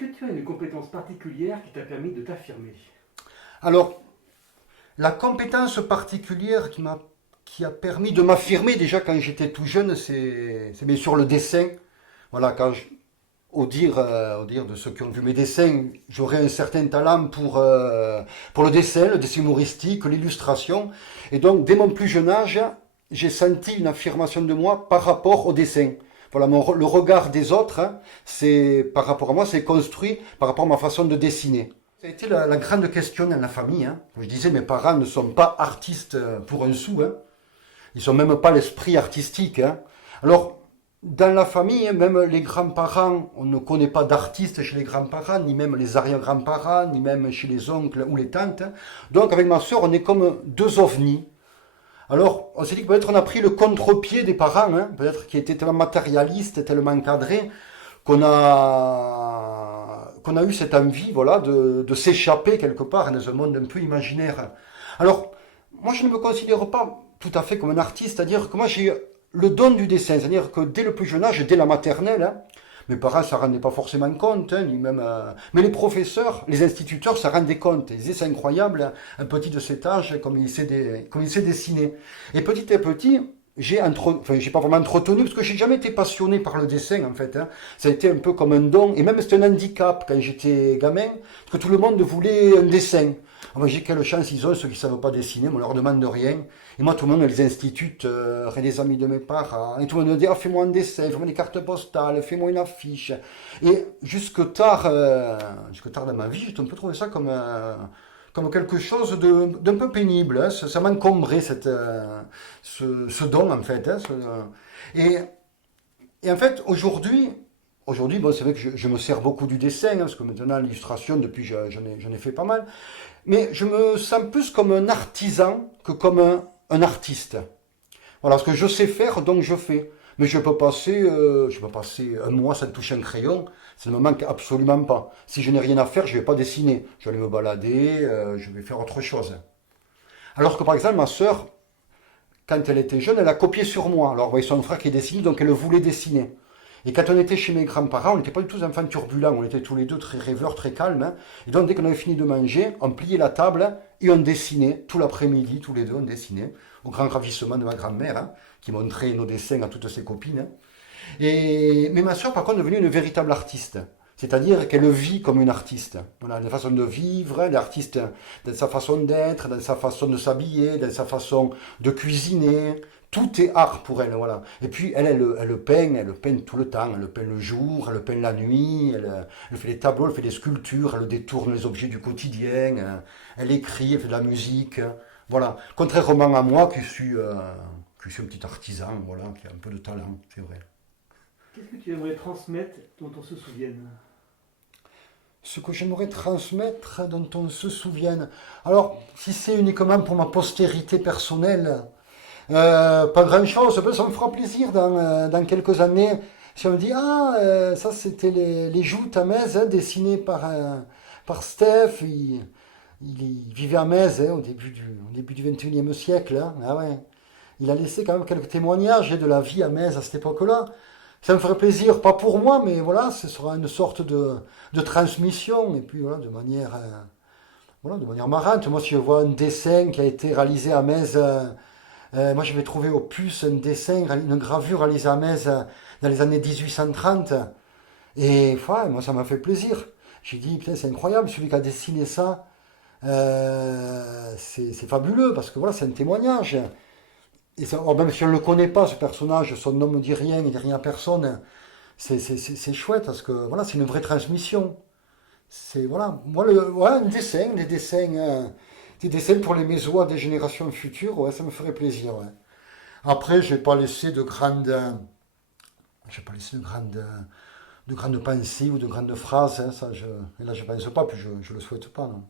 que tu as une compétence particulière qui t'a permis de t'affirmer? Alors, la compétence particulière qui a permis de m'affirmer déjà quand j'étais tout jeune, c'est bien sûr le dessin. Voilà, au dire de ceux qui ont vu mes dessins, j'aurais un certain talent pour le dessin humoristique, l'illustration. Et donc, dès mon plus jeune âge, j'ai senti une affirmation de moi par rapport au dessin. Voilà, le regard des autres, hein, c'est par rapport à moi, c'est construit par rapport à ma façon de dessiner. Ça a été la grande question dans la famille. Hein. Je disais, mes parents ne sont pas artistes pour un sou. Hein. Ils sont même pas l'esprit artistique. Hein. Alors, dans la famille, hein, même les grands-parents, on ne connaît pas d'artistes chez les grands-parents, ni même les arrière-grands-parents, ni même chez les oncles ou les tantes. Hein. Donc, avec ma soeur, on est comme deux ovnis. Alors, on s'est dit que peut-être on a pris le contre-pied des parents, hein, peut-être qui étaient tellement matérialistes, tellement cadrés, qu'on a eu cette envie, voilà, de s'échapper quelque part dans un monde un peu imaginaire. Alors, moi, je ne me considère pas tout à fait comme un artiste, c'est-à-dire que moi, j'ai le don du dessin, c'est-à-dire que dès le plus jeune âge, dès la maternelle, hein, mes parents, ça ne rendaient pas forcément compte, hein, ni même, mais les professeurs, les instituteurs, ça rendait compte. Ils disaient, c'est incroyable, hein, un petit de cet âge, comme il sait dessiner. Et petit à petit, j'ai pas vraiment entretenu, parce que j'ai jamais été passionné par le dessin, en fait. Hein. Ça a été un peu comme un don, et même c'était un handicap quand j'étais gamin, parce que tout le monde voulait un dessin. Ah, moi, j'ai quelle chance ils ont, ceux qui ne savent pas dessiner, on leur demande rien. Et moi, tout le monde les instituts, des amis de mes parents, et tout le monde me dit, ah, fais-moi un dessin, fais-moi des cartes postales, fais-moi une affiche. Et jusque tard dans ma vie, j'ai un peu trouvé ça comme quelque chose d'un peu pénible. Hein. Ça m'encombrait, ce don, en fait. Hein, et, et en fait, aujourd'hui, bon, c'est vrai que je me sers beaucoup du dessin, hein, parce que maintenant, l'illustration, depuis, j'en ai fait pas mal. Mais je me sens plus comme un artisan que comme un artiste. Voilà, ce que je sais faire, donc je fais. Mais je peux passer un mois sans toucher un crayon, ça ne me manque absolument pas. Si je n'ai rien à faire, je ne vais pas dessiner. Je vais aller me balader, je vais faire autre chose. Alors que par exemple, ma sœur, quand elle était jeune, elle a copié sur moi. Alors, vous voyez son frère qui dessine, donc elle voulait dessiner. Et quand on était chez mes grands-parents, on n'était pas du tout des enfants turbulents, on était tous les deux très rêveurs, très calmes. Hein. Et donc, dès qu'on avait fini de manger, on pliait la table et on dessinait. Tout l'après-midi, tous les deux, on dessinait. Au grand ravissement de ma grand-mère, hein, qui montrait nos dessins à toutes ses copines. Hein. Mais ma soeur, par contre, est devenue une véritable artiste. C'est-à-dire qu'elle vit comme une artiste. Voilà, la façon de vivre, elle est artiste dans sa façon d'être, dans sa façon de s'habiller, dans sa façon de cuisiner. Tout est art pour elle, voilà. Et puis elle peint tout le temps. Elle peint le jour, elle peint la nuit, elle fait des tableaux, elle fait des sculptures, elle détourne les objets du quotidien, elle écrit, elle fait de la musique. Voilà. Contrairement à moi qui suis un petit artisan, voilà, qui a un peu de talent, c'est vrai. Qu'est-ce que tu aimerais transmettre dont on se souvienne? Ce que j'aimerais transmettre dont on se souvienne. Alors, si c'est uniquement pour ma postérité personnelle, pas grand-chose, ça me fera plaisir dans quelques années. Si on me dit, ah, ça c'était les joutes à Metz, hein, dessinées par Steph, il vivait à Metz hein, au début du 21e siècle. Hein. Ah ouais. Il a laissé quand même quelques témoignages hein, de la vie à Metz à cette époque-là. Ça me ferait plaisir, pas pour moi, mais voilà, ce sera une sorte de transmission, et puis voilà, de manière marrante. Moi, si je vois un dessin qui a été réalisé à Metz, moi je vais trouver au plus un dessin, une gravure réalisée à Metz dans les années 1830, et voilà, moi ça m'a fait plaisir. J'ai dit, putain, c'est incroyable, celui qui a dessiné ça, c'est fabuleux, parce que voilà, c'est un témoignage. Et ça, oh, même si on ne le connaît pas, ce personnage, son nom ne dit rien, il ne dit rien à personne, c'est chouette parce que voilà, c'est une vraie transmission. C'est voilà, moi ouais, un dessin, des dessins pour les mésos des générations futures, ouais, ça me ferait plaisir. Ouais. Après, j'ai pas laissé de grandes pensées ou de grandes phrases. Hein, ça, et là, je pense pas, puis je le souhaite pas, non.